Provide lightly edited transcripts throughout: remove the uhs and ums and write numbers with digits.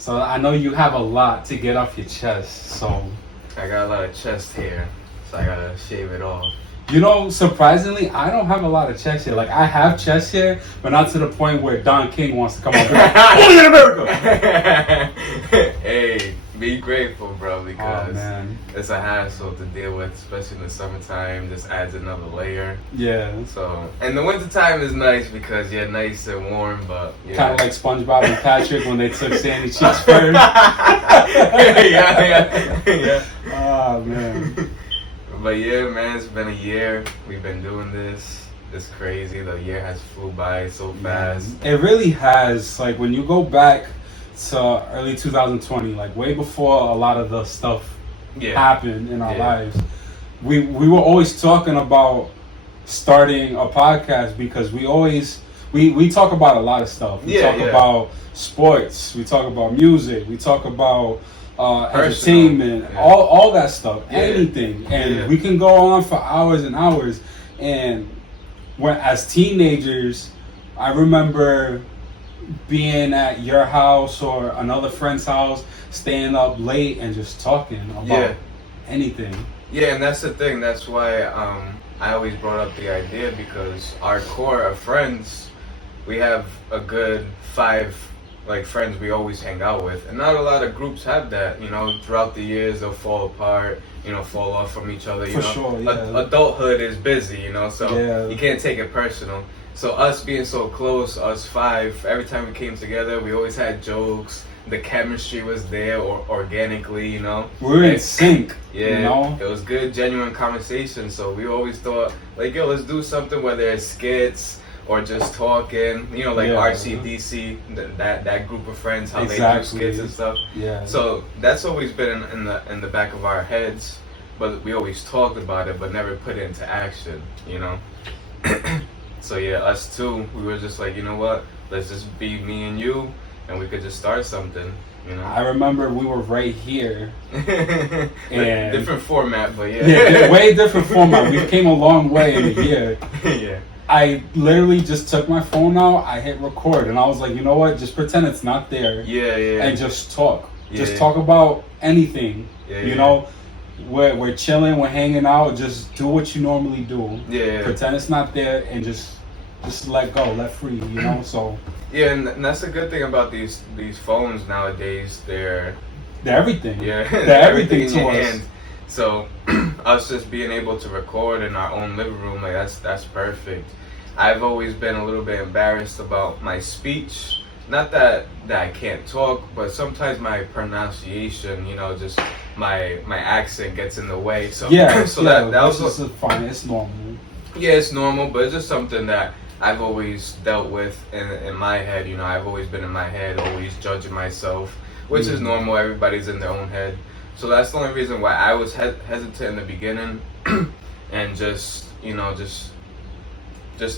So I know you have a lot to get off your chest. So I got a lot of chest hair, so I gotta shave it off. you know, surprisingly, I don't have a lot of chest hair. Like I have chest hair, but not to the point where Don King wants to come up. Only in America. Hey, be grateful, bro, Oh because man, it's a hassle to deal with, especially in the summertime. Just adds another layer. yeah. So, and the wintertime is nice because you're nice and warm, but yeah. Kind of like SpongeBob and Patrick when they took Sandy Cheeks first. yeah. Oh man. But yeah, man, it's been a year. We've been doing this. It's crazy. The year has flew by so fast. It really has. Like when you go back to early 2020, like way before a lot of the stuff happened in our lives, we were always talking about starting a podcast because we talk about a lot of stuff. We talk about sports. We talk about music. We talk about entertainment, all that stuff, anything, and we can go on for hours and hours. And when as teenagers, I remember being at your house or another friend's house, staying up late and just talking about anything. Yeah, and that's the thing. That's why I always brought up the idea, because our core of friends, we have a good 5 like friends we always hang out with, and not a lot of groups have that. You know, throughout the years they'll fall apart, you know, fall off from each other. You know, adulthood is busy, you know, so you can't take it personal. So us being so close, us 5, every time we came together, we always had jokes. The chemistry was there, or organically, you know. We were in sync. Yeah, you know? It was good, genuine conversation. So we always thought, like, yo, let's do something, whether it's skits or just talking, you know, like RCDC, that group of friends, how they do skits and stuff. Yeah. So that's always been in the back of our heads, but we always talked about it, but never put it into action, you know. So yeah, us two, we were just like, you know what? Let's just be me and you, and we could just start something. You know? I remember we were right here. And different format, but way different format. We came a long way in a year. Yeah. I literally just took my phone out, I hit record, and I was like, you know what? Just pretend it's not there. And just talk. Just talk about anything. You know? We're chilling, we're hanging out, just do what you normally do. Pretend it's not there and just let go, let free, you know? So yeah, and that's a good thing about these phones nowadays. They're everything. Yeah. They're everything in to your us. hand. So us just being able to record in our own living room, like that's perfect. I've always been a little bit embarrassed about my speech. Not that I can't talk, but sometimes my pronunciation, you know, just my accent gets in the way. So that was just fine. It's normal. Yeah, it's normal, but it's just something that I've always dealt with in my head. You know, I've always been in my head, always judging myself, which is normal. Everybody's in their own head. So that's the only reason why I was hesitant in the beginning, and just, you know, just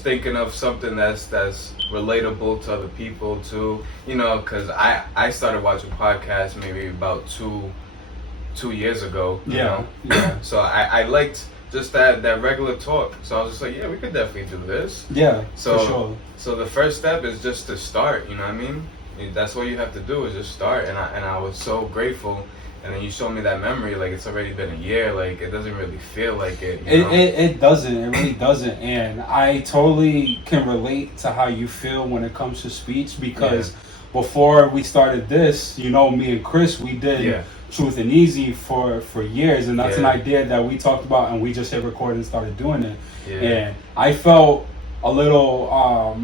thinking of something that's relatable to other people too, you know, because I started watching podcasts maybe about two years ago, you know? So I liked just that regular talk, so I was just like, yeah, we could definitely do this. For sure. So the first step is just to start, you know what I mean? That's all you have to do is just start, and I was so grateful. And then you showed me that memory, like it's already been a year, like it doesn't really feel like it. You know? It doesn't, it really doesn't. And I totally can relate to how you feel when it comes to speech, because before we started this, you know, me and Chris, we did Truth and Easy for years, and that's an idea that we talked about, and we just hit record and started doing it. And I felt a little,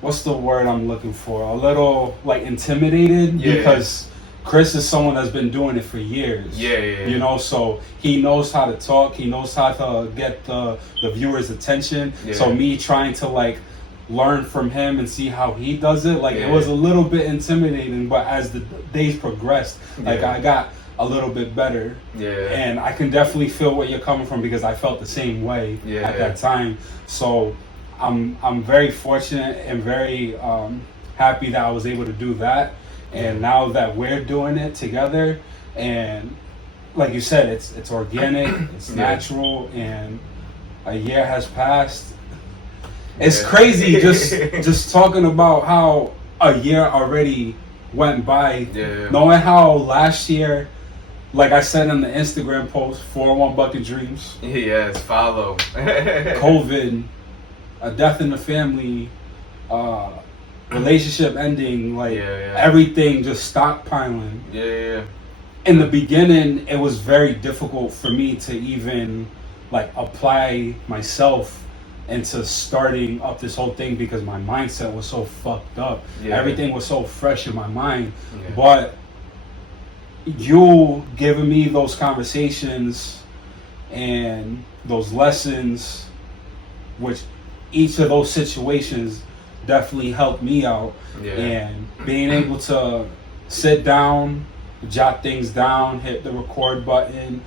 what's the word I'm looking for? A little like intimidated because Chris is someone that's been doing it for years. You know, so he knows how to talk. He knows how to get the viewer's attention. So me trying to like learn from him and see how he does it, like it was a little bit intimidating. But as the days progressed, like I got a little bit better. And I can definitely feel where you're coming from, because I felt the same way at that time. So I'm very fortunate and very happy that I was able to do that. And now that we're doing it together, and like you said, it's organic, it's natural, and a year has passed. It's crazy just talking about how a year already went by, Yeah. knowing how last year, like I said in the Instagram post, 401 Bucket Dreams, Yes, follow. COVID, a death in the family, uh, relationship ending, like everything just stockpiling. Yeah. In the beginning, it was very difficult for me to even like apply myself into starting up this whole thing because my mindset was so fucked up. Yeah. Everything was so fresh in my mind. Yeah. But you giving me those conversations and those lessons, which each of those situations definitely helped me out. Yeah. And being able to sit down, jot things down, hit the record button.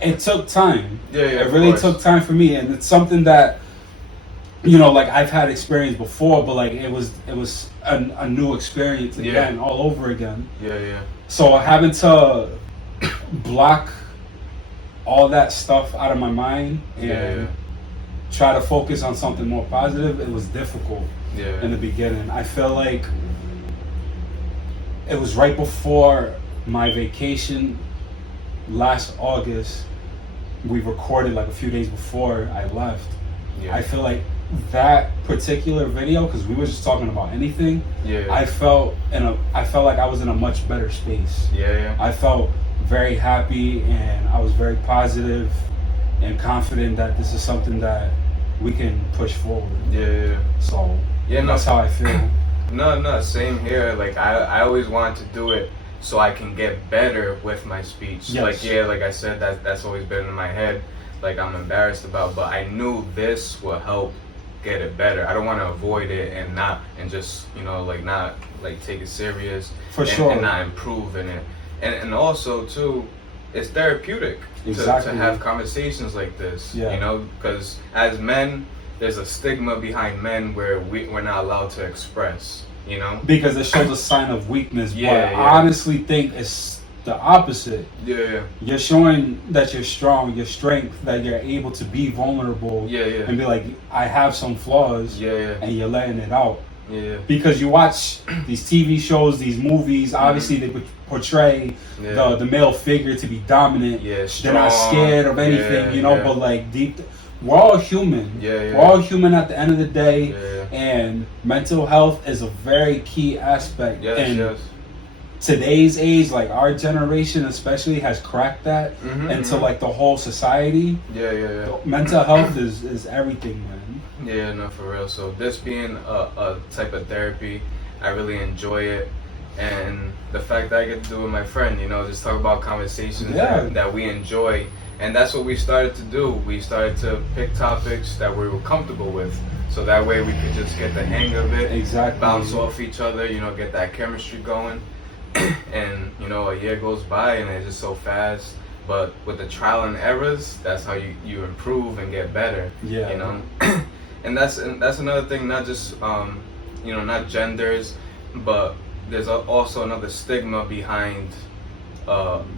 It took time. Yeah, it really took time for me, and it's something that, you know, like I've had experience before, but like it was a new experience again, all over again. Yeah. So having to block all that stuff out of my mind and try to focus on something more positive, it was difficult in the beginning. I feel like it was right before my vacation last August. We recorded like a few days before I left. I feel like that particular video, because we were just talking about anything, I felt like I was in a much better space. I felt very happy, and I was very positive and confident that this is something that we can push forward. So that's how I feel. No, same here. Like I always wanted to do it so I can get better with my speech. Like like I said, that's always been in my head. Like I'm embarrassed about, but I knew this will help get it better. I don't want to avoid it and just, you know, like not like take it serious and not improve in it. And also too, it's therapeutic to have conversations like this. You know, because as men, there's a stigma behind men where we're not allowed to express. You know, because it shows a sign of weakness. But I honestly think it's the opposite. You're showing that you're strong, your strength, that you're able to be vulnerable. And be like, I have some flaws. And you're letting it out. Because you watch these TV shows, these movies, obviously they portray the male figure to be dominant. They're not scared of anything, you know, but like we're all human. We're all human at the end of the day. And mental health is a very key aspect. Today's age, like our generation especially, has cracked that into like the whole society. Mental health is everything, man. No, for real. So this being a type of therapy, I really enjoy it. And the fact that I get to do it with my friend, you know, just talk about conversations that we enjoy. And that's what we started to do. We started to pick topics that we were comfortable with. So that way we could just get the hang of it. Bounce off each other, you know, get that chemistry going. And, you know, a year goes by and it's just so fast. But with the trial and errors, that's how you improve and get better. You know? And that's another thing, not just, you know, not genders, but there's also another stigma behind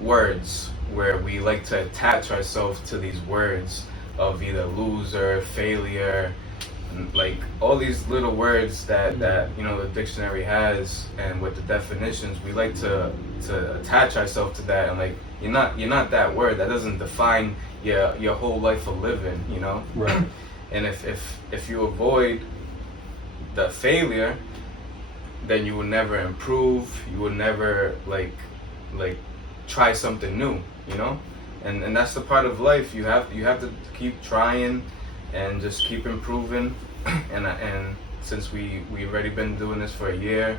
words, where we like to attach ourselves to these words of either loser, failure, like all these little words that you know the dictionary has, and with the definitions we like to attach ourselves to that, and like you're not that word. That doesn't define your whole life of living, you know. And if you avoid the failure, then you will never improve. You will never like try something new, you know. And that's the part of life. You have to keep trying and just keep improving. And since we already been doing this for a year,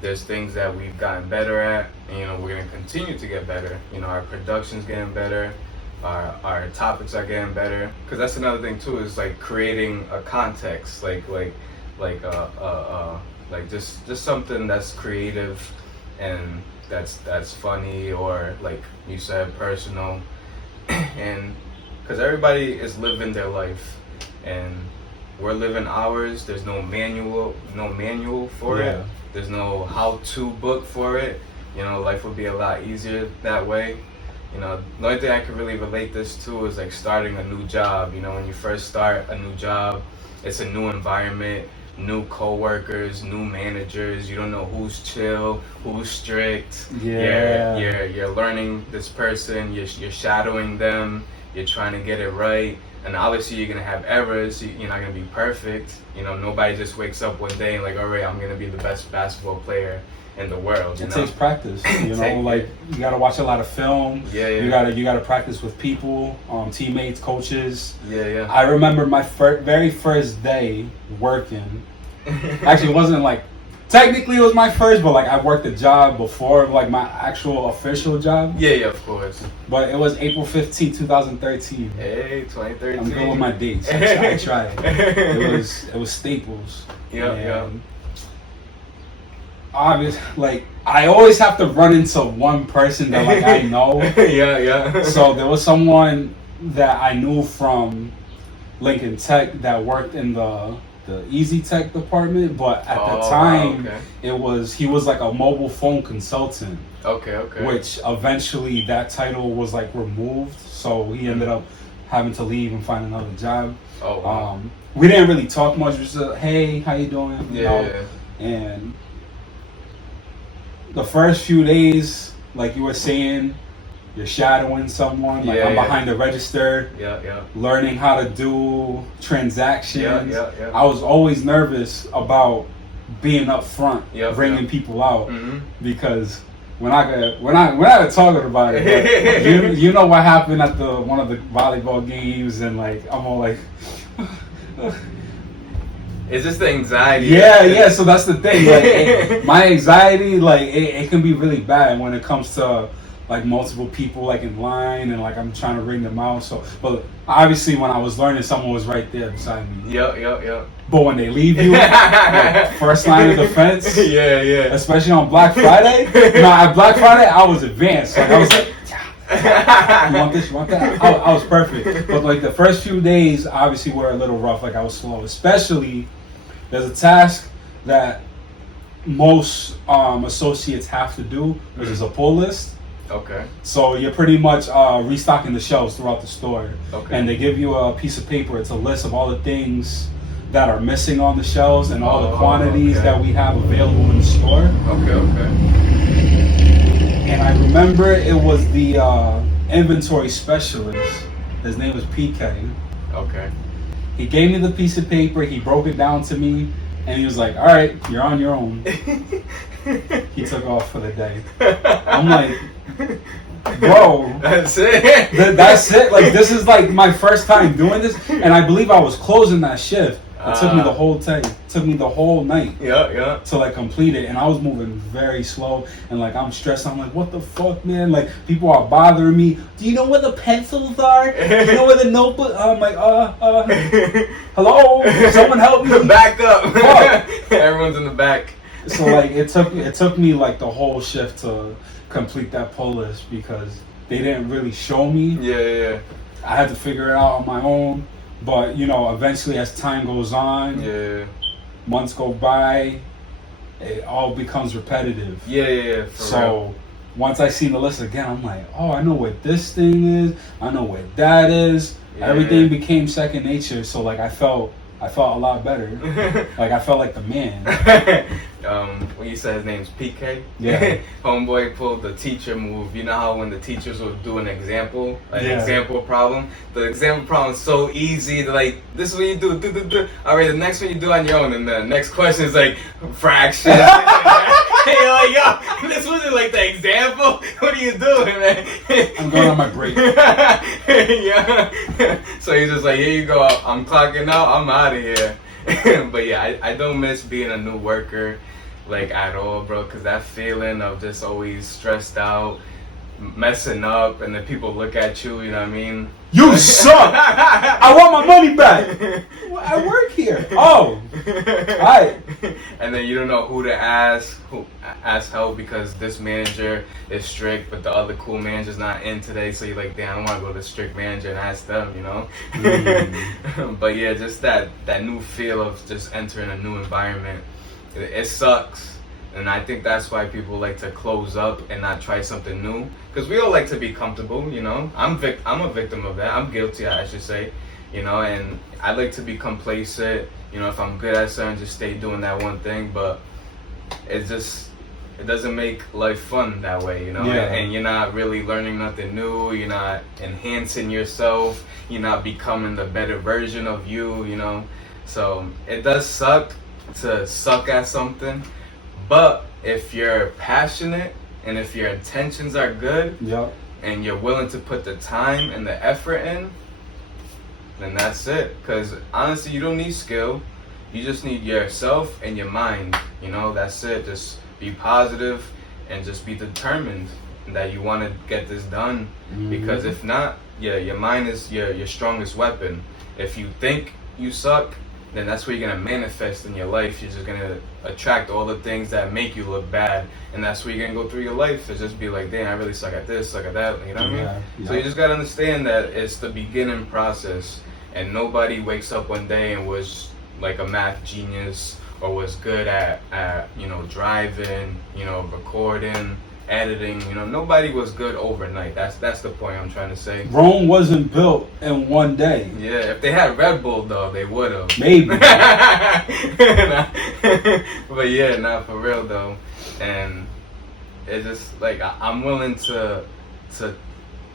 there's things that we've gotten better at, and you know we're gonna continue to get better. You know, our production's getting better, our topics are getting better. Because that's another thing too, is like creating a context, like just something that's creative and that's funny, or like you said, personal. And because everybody is living their life, and we're living ours. There's no manual for it. There's no how-to book for it. You know, life would be a lot easier that way. You know, the only thing I can really relate this to is like starting a new job. You know, when you first start a new job, it's a new environment, new coworkers, new managers. You don't know who's chill, who's strict. Yeah. You're learning this person. You're shadowing them. You're trying to get it right. And obviously you're gonna have errors. You're not gonna be perfect. You know, nobody just wakes up one day and like, all right, I'm gonna be the best basketball player in the world. It takes practice. You know, like you gotta watch a lot of film. Yeah. You gotta practice with people, teammates, coaches. Yeah. I remember my very first day working. Actually, it wasn't like technically it was my first, but like I worked a job before like my actual official job. Yeah, of course. But it was April 15th, 2013. Hey, 2013. I'm good with my dates. I tried. It was Staples. Yeah. Obviously, like I always have to run into one person that like I know. Yeah. So there was someone that I knew from Lincoln Tech that worked in the Easy Tech department, but at the time he was like a mobile phone consultant. Okay. Which eventually that title was like removed, so he ended up having to leave and find another job. Oh wow. We didn't really talk much. Just hey, how you doing? You know? And the first few days, like you were saying, you're shadowing someone. Like I'm behind the register, learning how to do transactions. I was always nervous about being up front, bringing people out, because we're not talking about it. But you know what happened at one of the volleyball games, and like I'm all like. It's just the anxiety. Yeah. So that's the thing. Like, my anxiety, like it can be really bad when it comes to like multiple people like in line, and like I'm trying to ring them out. So, but obviously when I was learning, someone was right there beside me. Yep. But when they leave you, like, first line of defense. Yeah. Especially on Black Friday. At Black Friday, I was advanced. Like I was like. You want this? You want that? I was perfect. But like the first few days, obviously were a little rough. Like I was slow. Especially, there's a task that most associates have to do, which is a pull list. Okay. So you're pretty much restocking the shelves throughout the store. Okay. And they give you a piece of paper. It's a list of all the things that are missing on the shelves and all the quantities that we have available in the store. Okay. And I remember it was the inventory specialist. His name was PK. Okay. He gave me the piece of paper. He broke it down to me. And he was like, all right, you're on your own. He took off for the day. I'm like, bro. That's it. That's it. Like, this is like my first time doing this. And I believe I was closing that shift. It took me the whole day. It took me the whole night. Yeah. To like complete it, and I was moving very slow, and like I'm stressed. I'm like, what the fuck, man? Like people are bothering me. Do you know where the pencils are? Do you know where the notebook? I'm like, hello, someone help me. Back up. Everyone's in the back. So like it took me like the whole shift to complete that pull list because they didn't really show me. Yeah. I had to figure it out on my own. But you know, eventually, as time goes on, months go by, it all becomes repetitive. Yeah. So once I see the list again, I'm like, oh, I know what this thing is. I know what that is. Yeah. Everything became second nature. So like, I felt a lot better. Like I felt like the man. When you said his name's PK, yeah, homeboy pulled the teacher move. You know how when the teachers would do an example problem, the example problem is so easy. They're like, this is what you do. All right, the next one you do on your own, and the next question is like fractions. You're like, yo, this wasn't like the example. What are you doing, man? I'm going on my break. Yeah. So he's just like, here you go. I'm clocking out. I'm out of here. But yeah, I don't miss being a new worker, like at all, bro. Cause that feeling of just always stressed out, messing up, and then people look at you. You know what I mean? You suck. I want my money back. I work here. Oh, alright. And then you don't know who to ask help because this manager is strict, but the other cool manager's not in today. So you're like, damn, I want to go to the strict manager and ask them, you know? But yeah, just that new feel of just entering a new environment. It sucks. And I think that's why people like to close up and not try something new. Because we all like to be comfortable, you know? I'm a victim of that. I'm guilty, I should say. you know, and I like to be complacent. You know, if I'm good at something, just stay doing that one thing. But it doesn't make life fun that way, you know. Yeah. And you're not really learning nothing new. You're not enhancing yourself. You're not becoming the better version of you, you know. So it does suck to suck at something, but if you're passionate and if your intentions are good, yep, and you're willing to put the time and the effort in, then that's it. Because honestly, you don't need skill. You just need yourself and your mind. You know, that's it. Just be positive and just be determined that you want to get this done. Mm-hmm. Because if not, yeah, your mind is your strongest weapon. If you think you suck, then that's what you're going to manifest in your life. You're just going to attract all the things that make you look bad. And that's where you're going to go through your life. It's just be like, damn, I really suck at this, suck at that. You know what I mean? Yeah. So you just got to understand that it's the beginning process. And nobody wakes up one day and was like a math genius or was good at you know, driving, you know, recording, editing. You know, nobody was good overnight. That's the point I'm trying to say. Rome wasn't built in one day. Yeah, if they had Red Bull though, they would have. Maybe. But yeah, not for real though. And it's just like I'm willing to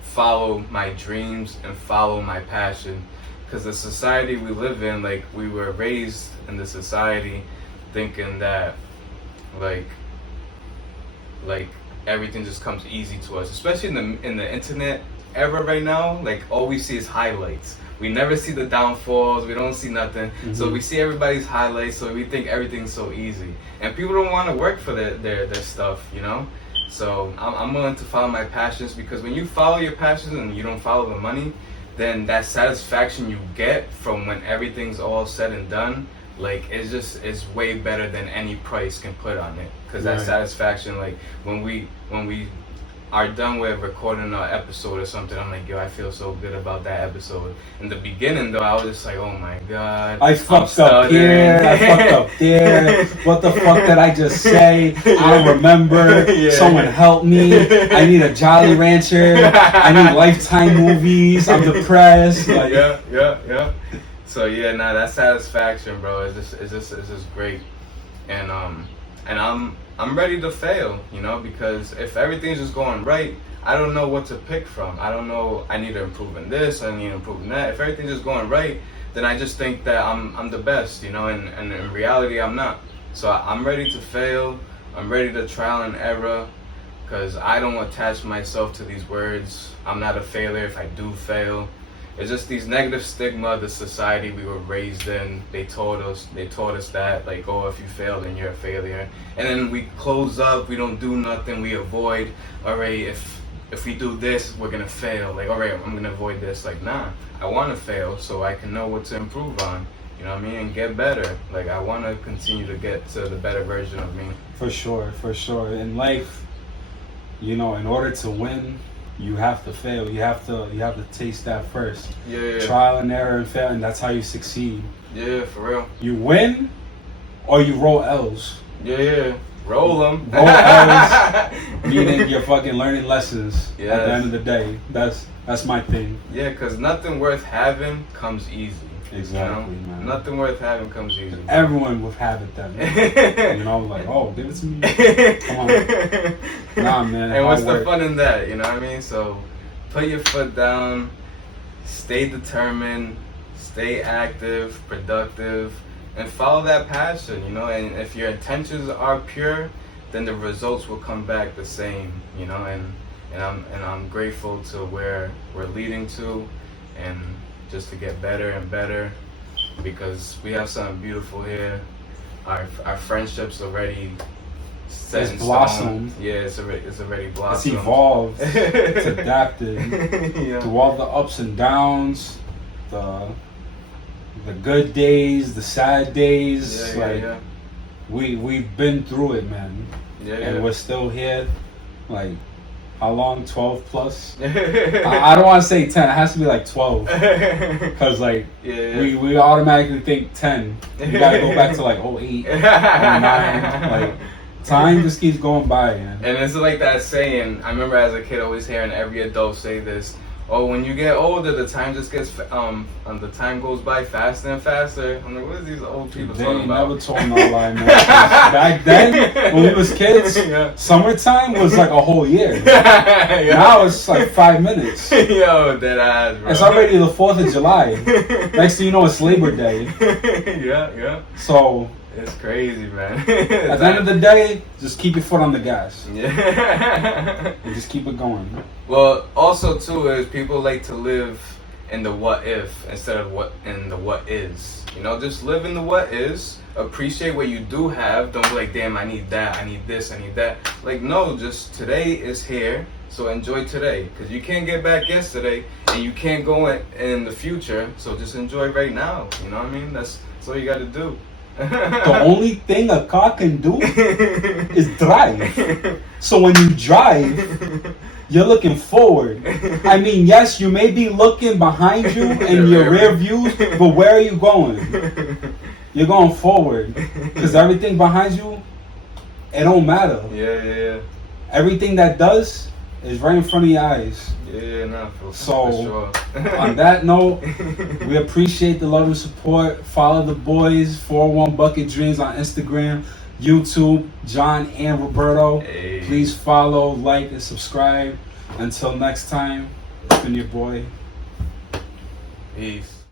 follow my dreams and follow my passion. Because the society we live in, like, we were raised in the society thinking that like everything just comes easy to us, especially in the internet era right now. Like, all we see is highlights. We never see the downfalls. We don't see nothing. Mm-hmm. So we see everybody's highlights, so we think everything's so easy, and people don't want to work for their stuff, you know. So I'm willing to follow my passions, because when you follow your passions and you don't follow the money, then that satisfaction you get from when everything's all said and done, like, it's way better than any price can put on it. Because that satisfaction, like, when we are done with recording an episode or something, I'm like, yo, I feel so good about that episode. In the beginning though, I was just like, oh my god, I fucked up here, I fucked up there, what the fuck did I just say? I don't remember. Someone help me. I need a Jolly Rancher. I need Lifetime movies. I'm depressed. Like, yeah. So yeah, nah, that satisfaction, bro, is just great. And I'm ready to fail, you know, because if everything's just going right, I don't know what to pick from. I don't know, I need to improve in this, I need to improve in that. If everything's just going right, then I just think that I'm the best, you know, and in reality, I'm not. So I'm ready to fail. I'm ready to trial and error, because I don't attach myself to these words. I'm not a failure if I do fail. It's just these negative stigma of the society we were raised in. They taught us that, like, oh, if you fail, then you're a failure. And then we close up, we don't do nothing, we avoid. All right, if we do this, we're gonna fail. Like, all right, I'm gonna avoid this. Like, nah, I want to fail so I can know what to improve on. You know what I mean? And get better. Like, I want to continue to get to the better version of me. For sure. In life, you know, in order to win, you have to fail. You have to taste that first. Yeah. Trial and error and fail, and that's how you succeed. Yeah, for real. You win, or you roll L's. Yeah. Roll them. Roll L's, meaning you're fucking learning lessons. At the end of the day, that's my thing. Yeah, because nothing worth having comes easy. Exactly, you know? man. Nothing worth having comes easy. Everyone would have it then. You know, like, oh, give it to me. Come on. Nah, man. And what's the fun in that? You know what I mean? So put your foot down, stay determined, stay active, productive, and follow that passion, you know. And if your intentions are pure, then the results will come back the same, you know. And I'm grateful to where we're leading to, and just to get better and better, because we have something beautiful here. Our friendship's already set in stone. Yeah, it's already blossomed. It's evolved. It's adapted to all the ups and downs, the good days, the sad days. We've been through it, man. And we're still here. Like, how long? 12 plus? I don't want to say 10. It has to be like 12. Because, like, we automatically think 10. You got to go back to, like, 08, 09. Like, time just keeps going by, man. And it's like that saying, I remember as a kid always hearing every adult say this, oh, when you get older, the time just gets the time goes by faster and faster. I'm like, what is these old people talking about? Never told no lie, man. Back then, when we was kids, summertime was like a whole year. Now it's like 5 minutes. Yo, dead ass, bro. It's already the 4th of July. Next thing you know, it's Labor Day. Yeah. So it's crazy, man. At the end of the day, just keep your foot on the gas. Yeah. And just keep it going. Well, also too is people like to live in the what if instead of what in the what is. You know, just live in the what is. Appreciate what you do have. Don't be like, damn, I need that, I need this, I need that. Like, no, just today is here. So enjoy today, because you can't get back yesterday, and you can't go in the future. So just enjoy right now. You know what I mean? That's all you got to do. The only thing a car can do is drive. So when you drive, you're looking forward. I mean, yes, you may be looking behind you in your rear views, but where are you going? You're going forward. Because everything behind you, it don't matter. Yeah. Everything that does is right in front of your eyes. Yeah, no, so, for sure. On that note, we appreciate the love and support. Follow the boys, 401 Bucket Dreams on Instagram, YouTube, John and Roberto. Hey. Please follow, like, and subscribe. Until next time, it's been your boy. Peace.